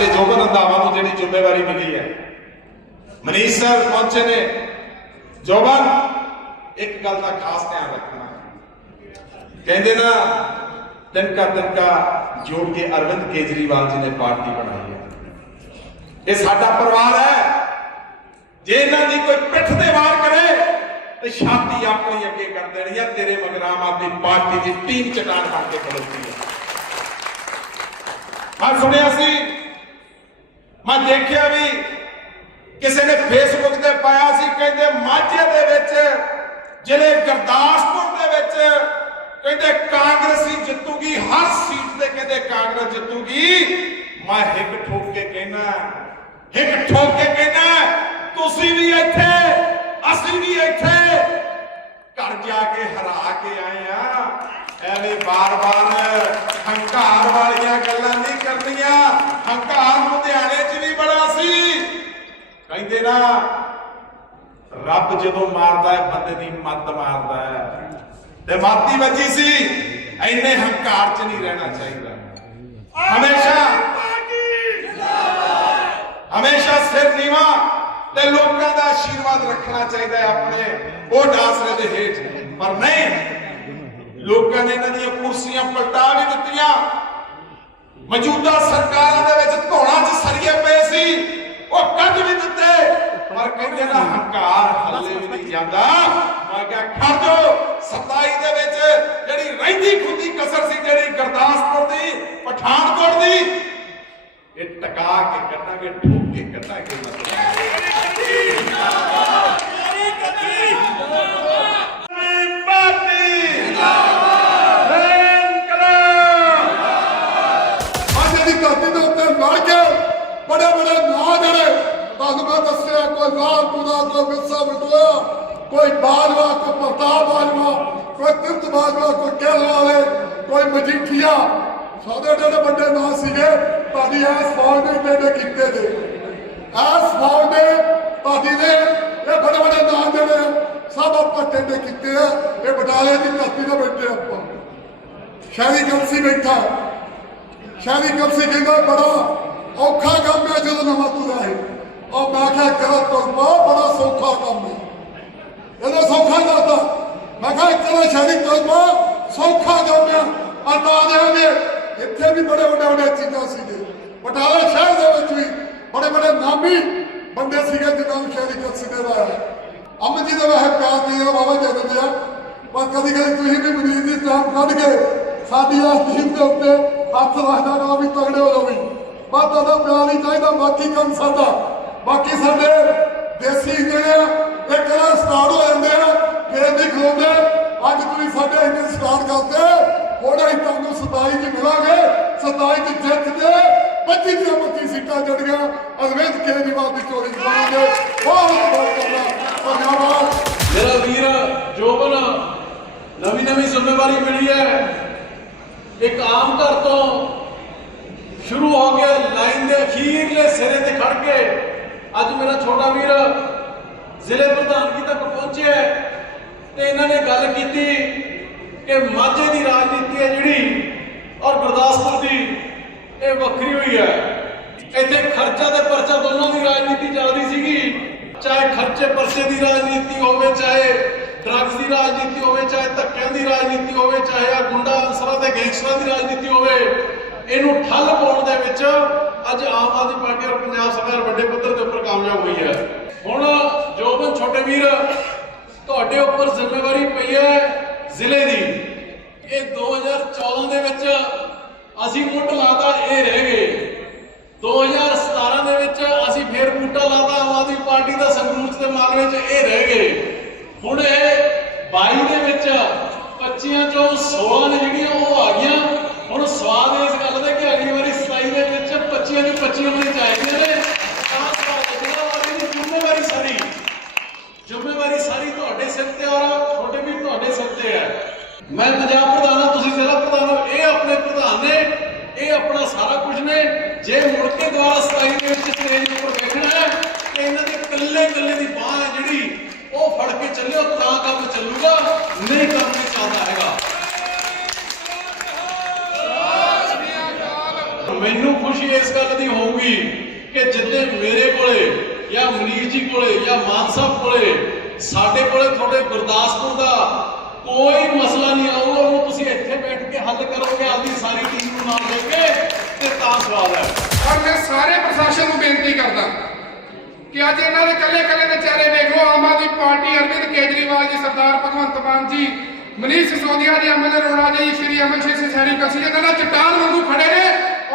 ਸਾਡੇ ਜੋਬਨ ਰੰਧਾਵਾ ਨੂੰ ਜਿਹੜੀ ਜ਼ਿੰਮੇਵਾਰੀ ਮਿਲੀ ਹੈ। ਮਨੀਸ਼ ਸਰ ਪਹੁੰਚੇ ਨੇ। ਜੋਬਨ, ਇੱਕ ਗੱਲ ਦਾ ਖਾਸ ਧਿਆਨ ਰੱਖਣਾ। ਕਹਿੰਦੇ ਨਾ, ਤਿਨਕਾ ਤਿਨਕਾ ਜੋੜ ਕੇ ਅਰਵਿੰਦ ਕੇਜਰੀਵਾਲ ਜੀ ਨੇ ਪਾਰਟੀ ਬਣਾਈ ਹੈ। ਇਹ ਸਾਡਾ ਪਰਿਵਾਰ ਹੈ। ਜੇ ਇਹਨਾਂ ਦੀ ਕੋਈ ਪਿੱਠ ਤੇ ਵਾਰ ਕਰੇ, ਤੇ ਛਾਤੀ ਆਪਣੀ ਅੱਗੇ ਕਰ ਦੇਣੀ ਹੈ। ਤੇਰੇ ਮਗਰ ਆਮ ਆਦਮੀ ਪਾਰਟੀ ਦੀ ਟੀਮ ਚਟਾਨ ਕਰਕੇ ਕੇ ਹੈ। ਮੈਂ ਸੁਣਿਆ ਸੀ ਮੈਂ ਦੇਖਿਆ ਵੀ ਕਿਸੇ ਨੇ ਫੇਸਬੁੱਕ ਤੇ ਪਾਇਆ ਸੀ, ਕਹਿੰਦੇ ਮਾਝੇ ਦੇ ਵਿੱਚ, ਜ਼ਿਲ੍ਹੇ ਗੁਰਦਾਸਪੁਰ ਦੇ ਵਿੱਚ, ਕਹਿੰਦੇ ਕਾਂਗਰਸੀ ਜਿੱਤੂਗੀ, ਹਰ ਸੀਟ ਤੇ ਕਹਿੰਦੇ ਕਾਂਗਰਸ ਜਿੱਤੂਗੀ। ਮੈਂ ਹਿੱਕ ਠੋਕ ਕੇ ਕਹਿਣਾ ਹਿੱਕ ਠੋਕ ਕੇ ਕਹਿਣਾ ਤੁਸੀਂ ਵੀ ਇੱਥੇ, ਅਸੀਂ ਵੀ ਇੱਥੇ। ਘਰ ਜਾ ਕੇ ਹਰਾ ਕੇ ਆਏ ਆ, ਐਵੇਂ ਬਾਰ-ਬਾਰ ਹੰਕਾਰ ਵਾਲੀਆਂ ਗੱਲਾਂ ਨਹੀਂ ਕਰਨੀਆਂ ਹੰਕਾਰ ਲੁਧਿਆਣੇ 'ਚ ਵੀ ਬੜਾ ਸੀ ਕਹਿੰਦੇ ਨਾ। ਰੱਬ ਜਦੋਂ ਮਾਰਦਾ ਹੈ, ਬੰਦੇ ਦੀ ਮੱਤ ਮਾਰਦਾ ਹੈ। ਤੇ ਮਾਤੀ ਵੱਜੀ ਸੀ ਐਨੇ ਹੰਕਾਰ 'ਚ ਨਹੀਂ ਰਹਿਣਾ ਚਾਹੀਦਾ। ਹਮੇਸ਼ਾ ਹਮੇਸ਼ਾ ਸਿਰ ਨੀਵਾ ਤੇ ਲੋਕਾਂ ਦਾ ਆਸ਼ੀਰਵਾਦ ਰੱਖਣਾ ਚਾਹੀਦਾ ਹੈ ਆਪਣੇ। ਉਹ ਆਸਰੇ ਦੇ ਹੇਠ। ਪਰ ਨਹੀਂ, ਲੋਕਾਂ ਨੇ ਇਹਨਾਂ ਦੀਆਂ ਕੁਰਸੀਆਂ ਪਲਟਾ ਵੀ ਦਿੱਤੀਆਂ। ਮੌਜੂਦਾ ਸਰਕਾਰਾਂ ਦੇ ਵਿੱਚ ਧੋਣਾ 'ਚ ਸਰੀਏ ਪਏ ਸੀ। ਉਹ ਕੱਢ ਵੀ ਦਿੱਤੇ, ਪਰ ਕਹਿੰਦੇ ਨਾ ਹੰਕਾਰ ਹੱਲੇ ਵੀ ਨਹੀਂ ਜਾਂਦਾ। ਮੈਂ ਕਿਹਾ, ਖੜ ਜਾਓ। 27 ਦੇ ਵਿੱਚ ਜਿਹੜੀ ਰਹਿੰਦੀ ਖੁੰਦੀ ਕਸਰ ਸੀ, ਜਿਹੜੀ ਗੁਰਦਾਸਪੁਰ ਦੀ, ਪਠਾਨਕੋਟ ਦੀ, ਇਹ ਟਕਾ ਕੇ ਕੱਢਾਂਗੇ, ਠੋਕ ਕੇ ਕੱਢਾਂਗੇ ਮਤਲਬ ਅੱਜ ਦੀ ਧਰਤੀ ਦੇ ਉੱਤੇ ਲੜ ਕੇ ਬੜੇ ਬੜੇ ਨਾਂ ਜਿਹੜੇ ਤੁਹਾਨੂੰ ਮੈਂ ਦੱਸਿਆ, ਕੋਈ ਲਾਲ ਪੁਰਾ ਕੋਈ ਵਿਰਸਾ ਬਟੋਇਆ ਕੋਈ ਬਾਜਵਾ, ਕੋਈ ਪ੍ਰਤਾਪ ਬਾਜਵਾ, ਕੋਈ ਤਿਰਤ ਬਾਜਵਾ, ਕੋਈ ਕਹਿਲ ਵਾਲੇ, ਕੋਈ ਮਜੀਠੀਆ। ਸਾਡੇ ਜਿਹੜੇ ਵੱਡੇ ਨਾਂ ਸੀਗੇ ਤੁਹਾਡੀ ਐਸ ਫੌਜ ਨੇ ਜਿਹੜੇ ਕੀਤੇ ਨੇ? ਐਸ ਫੌਜ ਨੇ ਤੁਹਾਡੀ ਨੇ ਇਹ ਬੜੇ ਬੜੇ ਨਾਂ ਜਿਹੜੇ ਸਭ ਆਪਾਂ ਟੇਡੇ ਕੀਤੇ ਆ? ਇਹ ਬਟਾਲੇ ਦੀ ਧਰਤੀ ਤੇ ਬੈਠੇ ਆਪਾਂ। ਸ਼ਹਿਰੀ ਕਲਸੀ ਬੈਠਾ। ਸ਼ਹਿਰੀ ਕਲਸੀ ਕਹਿੰਦਾ, ਬੜਾ ਔਖਾ ਕੰਮ ਹੈ ਜਦੋਂ ਨਵਾਂ ਤੁਰਿਆ ਹੈ ਉਹ ਮੈਂ ਕਿਹਾ ਕਰ ਤੁਰਪਾ ਬੜਾ ਸੌਖਾ ਕੰਮ ਹੈ। ਇਹਨੇ ਸੌਖਾ ਕਰਤਾ। ਮੈਂ ਕਿਹਾ ਚਲੋ ਸ਼ਾਦੀ ਤੁਰਪਾ ਸੌਖਾ ਕੰਮ ਹੈ ਅਰਦਾਸ ਦੇਵਾਂਗੇ ਇੱਥੇ ਵੀ ਬੜੇ ਵੱਡੇ ਵੱਡੇ ਚੀਜ਼ਾਂ ਸੀਗੇ। ਬਟਾਲਾ ਸ਼ਹਿਰ ਦੇ ਵਿੱਚ ਵੀ ਬੜੇ ਬੜੇ ਨਾਮੀ ਬੰਦੇ ਸੀਗੇ ਜਿਨ੍ਹਾਂ ਨੂੰ ਸ਼ਾਦੀ ਕਬਸੇ ਦੇ ਲਾਇਆ ਜੀ ਦਾ ਵਹ ਪਿਆਰ ਨਹੀਂ ਹੈ ਬਾਬਾ ਜੀ ਦਿੰਦੇ ਆ। ਪਰ ਕਦੀ ਕਦੀ ਤੁਸੀਂ ਵੀ ਮਰੀਜ਼ ਦੀ ਟਾਈਮ ਕੱਢ ਕੇ ਸਾਡੀ ਇਸ ਦੇ ਉੱਤੇ ਹੱਥ ਰੱਖਦਾ ਨਾ ਵੀ ਤਗੜੇ ਹੋ ਜਾਓ ਵੀ। ਬਸ ਤੁਹਾਡਾ ਪਿਆਰ ਨਹੀਂ ਚਾਹੀਦਾ, ਬਾਕੀ ਕੰਮ ਸਾਡਾ। ਬਾਕੀ ਸਾਡੇ ਦੇਸੀ ਜਿਹੜੇ ਇਹ ਕਰਾ ਸਟਾਰਟ ਹੋ ਜਾਂਦੇ ਆ, ਫੇਰ ਨਹੀਂ ਖਲੋਂਦੇ। ਅੱਜ ਤੁਸੀਂ ਸਾਡੇ ਇੰਨੇ ਸਟਾਰਟ ਕਰਦੇ ਥੋੜਾ ਹੀ ਤੁਹਾਨੂੰ 27 ਚ ਮਿਲਾਂਗੇ 27 ਚ ਜਿੱਤ ਕੇ 25 ਦੀਆਂ 25 ਸੀਟਾਂ ਜਿਹੜੀਆਂ ਅਰਵਿੰਦ ਕੇਜਰੀਵਾਲ ਦੀ ਚੋਰੀ ਕਰਾਂਗੇ ਬਹੁਤ ਬਹੁਤ ਕਰਨਾ ਧੰਨਵਾਦ। ਮੇਰਾ ਵੀਰ ਜੋਬਨ, ਨਵੀਂ ਨਵੀਂ ਜ਼ਿੰਮੇਵਾਰੀ ਮਿਲੀ ਹੈ। ਇੱਕ ਆਮ ਘਰ ਤੋਂ ਸ਼ੁਰੂ ਹੋ ਗਿਆ ਲਾਈਨ ਦੇ ਅਖੀਰਲੇ ਸਿਰੇ ਤੇ ਖੜ ਕੇ ਅੱਜ ਮੇਰਾ ਛੋਟਾ ਵੀਰ ਜ਼ਿਲ੍ਹੇ ਪ੍ਰਧਾਨਗੀ ਤੱਕ ਪਹੁੰਚਿਆ ਹੈ ਤੇ ਇਹਨਾਂ ਨੇ ਗੱਲ ਕੀਤੀ ਕਿ ਮਾਝੇ ਦੀ ਰਾਜਨੀਤੀ ਹੈ ਜਿਹੜੀ ਔਰ ਗੁਰਦਾਸਪੁਰ ਦੀ ਇਹ ਵੱਖਰੀ ਹੋਈ ਹੈ। ਇੱਥੇ ਖਰਚਾ ਤੇ ਪਰਚਾ ਦੋਨਾਂ ਦੀ ਰਾਜਨੀਤੀ ਚੱਲਦੀ ਸੀਗੀ। ਚਾਹੇ ਖਰਚੇ ਪਰਚੇ ਦੀ ਰਾਜਨੀਤੀ ਹੋਵੇ, ਚਾਹੇ ਡਰੱਗਸ ਦੀ ਰਾਜਨੀਤੀ ਹੋਵੇ, ਚਾਹੇ ਧੱਕਿਆਂ ਦੀ ਰਾਜਨੀਤੀ ਹੋਵੇ, ਚਾਹੇ ਆ ਗੁੰਡਾ ਅਨਸਰਾਂ ਤੇ ਗੈਂਗਸਟਰਾਂ ਦੀ ਰਾਜਨੀਤੀ ਹੋਵੇ ਇਹਨੂੰ ਠੱਲ ਪਾਉਣ ਦੇ ਵਿੱਚ ਅੱਜ ਆਮ ਆਦਮੀ ਪਾਰਟੀ ਔਰ ਪੰਜਾਬ ਸਰਕਾਰ ਵੱਡੇ ਪੱਧਰ ਦੇ ਉੱਪਰ ਕਾਮਯਾਬ ਹੋਈ ਹੈ। ਹੁਣ ਜੋਬਨ ਛੋਟੇ ਵੀਰ, ਤੁਹਾਡੇ ਉੱਪਰ ਜ਼ਿੰਮੇਵਾਰੀ ਪਈ ਹੈ ਜ਼ਿਲ੍ਹੇ ਦੀ। ਇਹ 2014 ਦੇ ਵਿੱਚ ਅਸੀਂ ਮੁੱਢ ਲਾਤਾ, ਇਹ ਰਹਿ ਗਏ। 2017 ਦੇ ਵਿੱਚ ਅਸੀਂ ਫੇਰ ਬੂਟਾ ਲਾਤਾ, ਆਮ ਆਦਮੀ ਪਾਰਟੀ ਦਾ ਸੰਗਰੂਰ ਦੇ ਮਾਲਵੇ 'ਚ, ਇਹ ਰਹਿ ਗਏ। ਹੁਣ ਇਹ 22 ਦੇ ਵਿੱਚ 25 ਚੋਂ 16 ਨੇ ਜਿਹੜੀਆਂ ਉਹ ਆ ਗਈਆਂ ਹੁਣ ਸਵਾਦ ਇਸ ਗੱਲ ਦਾ ਕਿ ਅਗਲੀ ਵਾਰੀ 27 ਦੇ ਵਿੱਚ 25 ਚੋਂ 25 ਹੋਣੀ ਚਾਹੀਦੀਆਂ ਨੇ ਤਾਂ ਸਵਾਲ ਜਿਹੜਾ ਵਾਲੀ ਦੀ ਜ਼ਿੰਮੇਵਾਰੀ ਸਾਰੀ ਜ਼ਿੰਮੇਵਾਰੀ ਸਾਰੀ ਤੁਹਾਡੇ ਸਿਰ ਤੇ ਔਰ ਛੋਟੇ ਵੀ ਤੁਹਾਡੇ ਸਿਰ ਤੇ ਹੈ ਮੈਂ ਪੰਜਾਬ ਪ੍ਰਧਾਨ ਹਾਂ, ਤੁਸੀਂ ਜ਼ਿਲ੍ਹਾ ਪ੍ਰਧਾਨ ਹੋ। ਇਹ ਆਪਣੇ ਪ੍ਰਧਾਨ ਨੇ, ਇਹ ਆਪਣਾ ਸਾਰਾ ਕੁਝ ਨੇ। ਜੇ ਮੁੜ ਕੇ ਦੁਆਰਾ 27 ਦੇ ਵਿੱਚ ਸਟੇਜ ਉੱਪਰ ਬੈਠਣਾ ਹੈ, ਤੇ ਇਹਨਾਂ ਦੇ ਇਕੱਲੇ ਇਕੱਲੇ ਦੀ ਬਾਹ ਹੈ ਜਿਹੜੀ, ਉਹ ਫੜ ਕੇ ਚੱਲਿਓ, ਤਾਂ ਕੰਮ ਚੱਲੂਗਾ, ਨਹੀਂ ਕੰਮ ਨਹੀਂ ਚੱਲਦਾ ਹੈਗਾ। ਮੈਨੂੰ ਖੁਸ਼ੀ ਇਸ ਗੱਲ ਦੀ ਹੋਊਗੀ ਕਿ ਜਿੱਦੇ ਮੇਰੇ ਕੋਲੇ ਜਾਂ ਮਨੀਸ਼ ਜੀ ਕੋਲੇ ਜਾਂ ਮਾਨ ਸਾਹਿਬ ਕੋਲੇ, ਸਾਡੇ ਕੋਲੇ ਤੁਹਾਡੇ ਗੁਰਦਾਸਪੁਰ ਦਾ ਕੋਈ ਮਸਲਾ ਨਹੀਂ ਆਊਗਾ, ਉਹਨੂੰ ਤੁਸੀਂ ਇੱਥੇ ਬੈਠ ਕੇ ਹੱਲ ਕਰੋਗੇ ਆਪਦੀ ਸਾਰੀ ਟੀਮ ਨੂੰ ਨਾਲ ਲੈ ਕੇ, ਤੇ ਤਾਂ ਸਵਾਲ ਹੈ। ਔਰ ਮੈਂ ਸਾਰੇ ਪ੍ਰਸ਼ਾਸਨ ਨੂੰ ਬੇਨਤੀ ਕਰਦਾ ਕਿ ਅੱਜ ਇਹਨਾਂ ਦੇ ਕੱਲੇ ਕੱਲੇ ਦੇ ਚਿਹਰੇ ਵੇਖੋ, ਆਮ ਆਦਮੀ ਪਾਰਟੀ ਅਰਵਿੰਦ ਕੇਜਰੀਵਾਲ ਜੀ, ਸਰਦਾਰ ਭਗਵੰਤ ਮਾਨ ਜੀ, ਮਨੀਸ਼ ਸਿਸੋਦੀਆ ਜੀ ਅਮਨ ਅਰੋੜਾ ਜੀ, ਸ਼੍ਰੀ ਅਮਨ ਸ਼ੇਖ ਸੈਣੀ ਕਸੀ, ਇਹਨਾਂ ਨਾਲ ਚਟਾਨ ਵਾਂਗੂ ਖੜੇ ਨੇ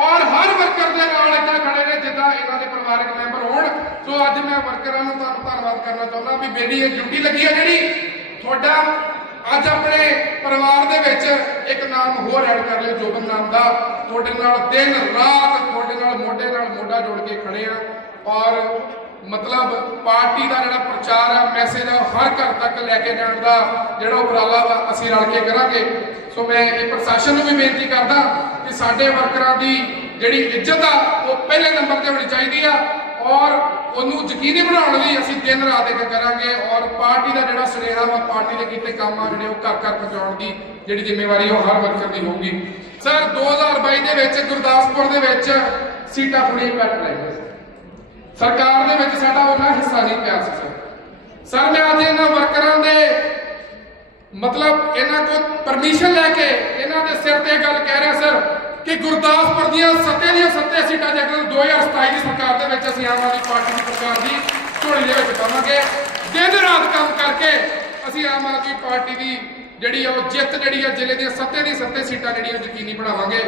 ਔਰ ਹਰ ਵਰਕਰ ਦੇ ਨਾਲ ਇੱਦਾਂ ਖੜੇ ਨੇ ਜਿੱਦਾਂ ਇਹਨਾਂ ਦੇ ਪਰਿਵਾਰਕ ਮੈਂਬਰ ਹੋਣ। ਸੋ ਅੱਜ ਮੈਂ ਵਰਕਰਾਂ ਨੂੰ ਤੁਹਾਨੂੰ ਧੰਨਵਾਦ ਕਰਨਾ ਚਾਹੁੰਦਾ ਵੀ ਮੇਰੀ ਇਹ ਡਿਊਟੀ ਲੱਗੀ ਹੈ ਜਿਹੜੀ ਤੁਹਾਡਾ ਅੱਜ ਆਪਣੇ ਪਰਿਵਾਰ ਦੇ ਵਿੱਚ ਇੱਕ ਨਾਮ ਹੋਰ ਐਡ ਕਰ ਲਿਓ, ਜੋਬਨ ਨਾਮ ਦਾ। ਤੁਹਾਡੇ ਨਾਲ ਦਿਨ, ਰਾਤ ਤੁਹਾਡੇ ਨਾਲ ਮੋਢੇ ਨਾਲ ਮੋਢਾ ਜੋੜ ਕੇ ਖੜੇ ਆ। ਔਰ ਮਤਲਬ ਪਾਰਟੀ ਦਾ ਜਿਹੜਾ ਪ੍ਰਚਾਰ ਆ ਮੈਸੇਜ ਆ ਉਹ ਹਰ ਘਰ ਤੱਕ ਲੈ ਕੇ ਜਾਣ ਦਾ ਜਿਹੜਾ ਉਪਰਾਲਾ ਵਾ, ਅਸੀਂ ਰਲ ਕੇ ਕਰਾਂਗੇ। ਸੋ ਮੈਂ ਇਹ ਪ੍ਰਸ਼ਾਸਨ ਨੂੰ ਵੀ ਬੇਨਤੀ ਕਰਦਾ ਕਿ ਸਾਡੇ ਵਰਕਰਾਂ ਦੀ ਜਿਹੜੀ ਇੱਜ਼ਤ ਆ, ਉਹ ਪਹਿਲੇ ਨੰਬਰ ਤੇ ਹੋਣੀ ਚਾਹੀਦੀ ਆ। ਔਰ ਉਹਨੂੰ ਯਕੀਨੀ ਬਣਾਉਣ ਲਈ ਅਸੀਂ ਦਿਨ ਰਾਤ ਇੱਕ ਕਰਾਂਗੇ ਔਰ ਪਾਰਟੀ ਦਾ ਜਿਹੜਾ ਸੁਨੇਹਾ ਵਾ, ਪਾਰਟੀ ਦੇ ਕੀਤੇ ਕੰਮ ਆ ਜਿਹੜੇ ਉਹ ਘਰ ਘਰ ਪਹੁੰਚਾਉਣ ਦੀ ਜਿਹੜੀ ਜ਼ਿੰਮੇਵਾਰੀ ਉਹ ਹਰ ਵਰਕਰ ਦੀ ਹੋਊਗੀ। ਸਰ 2022 ਦੇ ਵਿੱਚ, ਗੁਰਦਾਸਪੁਰ ਦੇ ਵਿੱਚ ਸੀਟਾਂ ਥੋੜ੍ਹੀਆਂ ਘੱਟ ਲੱਗੀਆਂ ਸੀ ਸਰਕਾਰ ਦੇ ਵਿੱਚ ਸਾਡਾ ਉਹਨਾਂ ਹਿੱਸਾ ਨਹੀਂ ਪਿਆ ਸੀ ਸਰ। ਸਰ, ਮੈਂ ਅੱਜ ਇਹਨਾਂ ਵਰਕਰਾਂ ਦੇ ਮਤਲਬ ਇਹਨਾਂ ਕੋਲ ਪਰਮਿਸ਼ਨ ਲੈ ਕੇ ਇਹਨਾਂ ਦੇ ਸਿਰ ਤੇ ਗੱਲ ਕਹਿ ਰਿਹਾ, ਸਰ ਕਿ ਗੁਰਦਾਸਪੁਰ ਦੀਆਂ ਸੱਤੇ ਦੀਆਂ ਸੱਤੇ ਸੀਟਾਂ ਜੇਕਰ 2027 ਦੀ ਸਰਕਾਰ ਦੇ ਵਿੱਚ ਅਸੀਂ ਆਮ ਆਦਮੀ ਪਾਰਟੀ ਦੀ ਸਰਕਾਰ ਦੀ ਝੋਲੀ ਦੇ ਵਿੱਚ ਪਾਵਾਂਗੇ, ਦਿਨ ਰਾਤ ਕੰਮ ਕਰਕੇ ਅਸੀਂ ਆਮ ਆਦਮੀ ਪਾਰਟੀ ਦੀ ਜਿਹੜੀ ਆ ਉਹ ਜਿੱਤ ਜਿਹੜੀ ਆ ਜ਼ਿਲ੍ਹੇ ਦੀਆਂ ਸੱਤੇ ਦੀ ਸੱਤੇ ਸੀਟਾਂ ਜਿਹੜੀਆਂ ਯਕੀਨੀ ਬਣਾਵਾਂਗੇ।